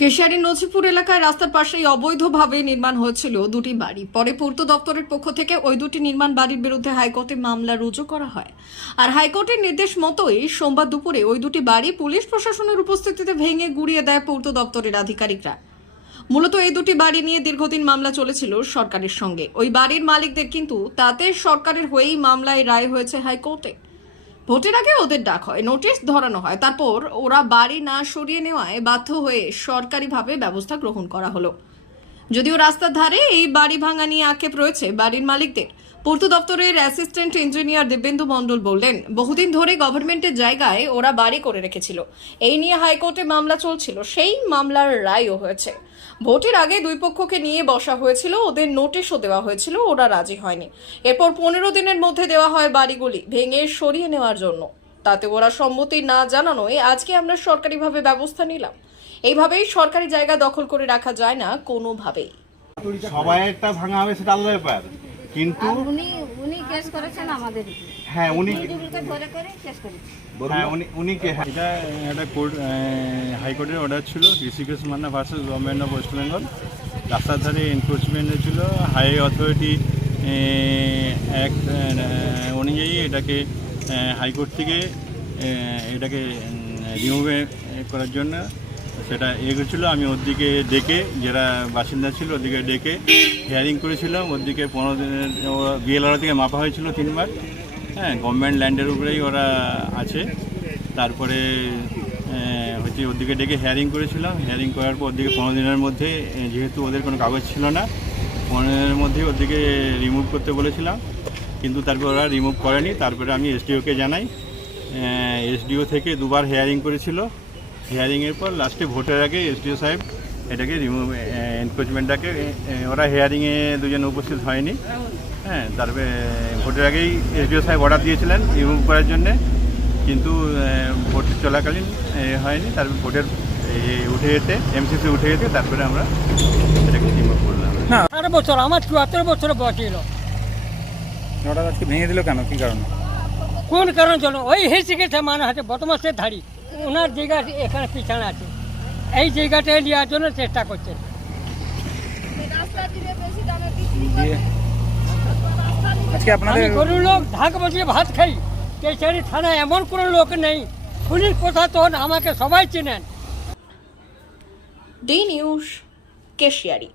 কেশিয়ারীর নজিপুর এলাকায় রাস্তার পাশেই অবৈধভাবে নির্মাণ হয়েছিল দুটি বাড়ি। পরে পূর্ত দপ্তরের পক্ষ থেকে ওই দুটি নির্মাণ বাড়ির বিরুদ্ধে হাইকোর্টে মামলা রুজু করা হয়। আর হাইকোর্টের নির্দেশ মতোই সোমবার দুপুরে ওই দুটি বাড়ি পুলিশ প্রশাসনের উপস্থিতিতে ভেঙে গুড়িয়ে দেয় পূর্ত দপ্তরের আধিকারিকরা। মূলত এই দুটি বাড়ি নিয়ে দীর্ঘদিন মামলা চলেছিল সরকারের সঙ্গে। ওই বাড়ির মালিকদের কিন্তু তাতে সরকারের হয়েই মামলায় রায় হয়েছে হাইকোর্টে। ভোটের আগে ওদের ডাক হয়, নোটিশ ধরানো হয়, তারপর ওরা বাড়ি না সরিয়ে নেওয়ায় বাধ্য হয়ে সরকারিভাবে ব্যবস্থা গ্রহণ করা হলো। যদিও রাস্তার ধারে এই বাড়ি ভাঙা নিয়ে আক্ষেপ রয়েছে বাড়ির মালিকদের। পূর্ত দপ্তরের অ্যাসিস্ট্যান্ট ইঞ্জিনিয়ার দিব্যেন্দু মণ্ডল বললেন, বহুদিন ধরে গভর্নমেন্টের জায়গায় ওরা বাড়ি করে রেখেছিল। এই নিয়ে হাইকোর্টে মামলা চলছিল, সেই মামলার রায়ও হয়েছে। ভোটের আগে দুই পক্ষকে নিয়ে বসা হয়েছিল, ওদের নোটিশও দেওয়া হয়েছিল, ওরা রাজি হয়নি। এরপর 15 দিনের মধ্যে দেওয়া হয় বাড়িগুলি ভেঙে সরিয়ে নেওয়ার জন্য। তাতে ওরা সম্মতি না জানানোয় আজকে আমরা সরকারিভাবে ব্যবস্থা নিলাম। এইভাবেই সরকারি জায়গা দখল করে রাখা যায় না কোনোভাবেই। সবাই একটা ভাঙা হবে সেটা আলাদা ব্যাপার, কিন্তু উনি কেস করেছেন আমাদের হ্যাঁ উনি ধরে করে কেস করেছেন। হ্যাঁ উনি কে? হ্যাঁ, এটা একটা কোর্ট হাইকোর্টের অর্ডার ছিল Hrishikesh Manna versus government of West Bengal. রাস্তার ধারে এনফোর্সমেন্টে ছিল হাইওয়ে অথরিটি অ্যাক্ট অনুযায়ী এটাকে হাইকোর্ট থেকে এটাকে রিমুভ করার জন্য সেটা এগোচ্ছিলো। আমি ওর দিকে ডেকে, যারা বাসিন্দা ছিল ওদিকে ডেকে হিয়ারিং করেছিলাম। ওর দিকে 15 দিনের বিএলআর থেকে মাপা হয়েছিল 3 বার। হ্যাঁ, গভর্নমেন্ট ল্যান্ডের উপরেই ওরা আছে। তারপরে হচ্ছে ওদিকে ডেকে হিয়ারিং করেছিলাম। হিয়ারিং করার পর ওদিকে 15 দিনের মধ্যে, যেহেতু ওদের কোনো কাগজ ছিল না, 15 দিনের মধ্যে ওদিকে রিমুভ করতে বলেছিলাম, কিন্তু তারপর ওরা রিমুভ করেনি। তারপরে আমি এসডিওকে জানাই। এসডিও থেকে 2 বার হিয়ারিং করেছিল। হিয়ারিংয়ের পর লাস্টে ভোটের আগে এসডিও সাহেব এটাকে রিমুভ এনক্রোচমেন্টটাকে, ওরা হিয়ারিংয়ে দুজন উপস্থিত হয়নি। হ্যাঁ, তারপরে ভোটের আগেই এসডিও সাহেব অর্ডার দিয়েছিলেন রিমুভ করার জন্যে, কিন্তু ভোট চলাকালীন হয়নি। তারপর ভোটের উঠে যেতে, এমসিসি উঠে যেতে তারপরে আমরা এটাকে রিমুভ করলাম। না, 18 বছর, আমার 74 বছর বয়স ছিল। হঠাৎ আজকে ভেঙে দিল কেন, কি কারণে? কোন কারণ জন্য? ওই হেসিকেছে মানে আছে বর্তমান সে ধাড়ি, ওনার জায়গা এখানে পিছনে আছে, এই জায়গাটা নেওয়ার জন্য চেষ্টা করছেন। দিয়ে আজকে আপনাদের আমি গরিব লোক, ঢাক বসিয়ে ভাত খাই। কেশিয়ারি থানায় এমন কোনো লোক নেই, পুলিশ প্রশাসন আমাকে সবাই চেনেন। D news, Keshiary.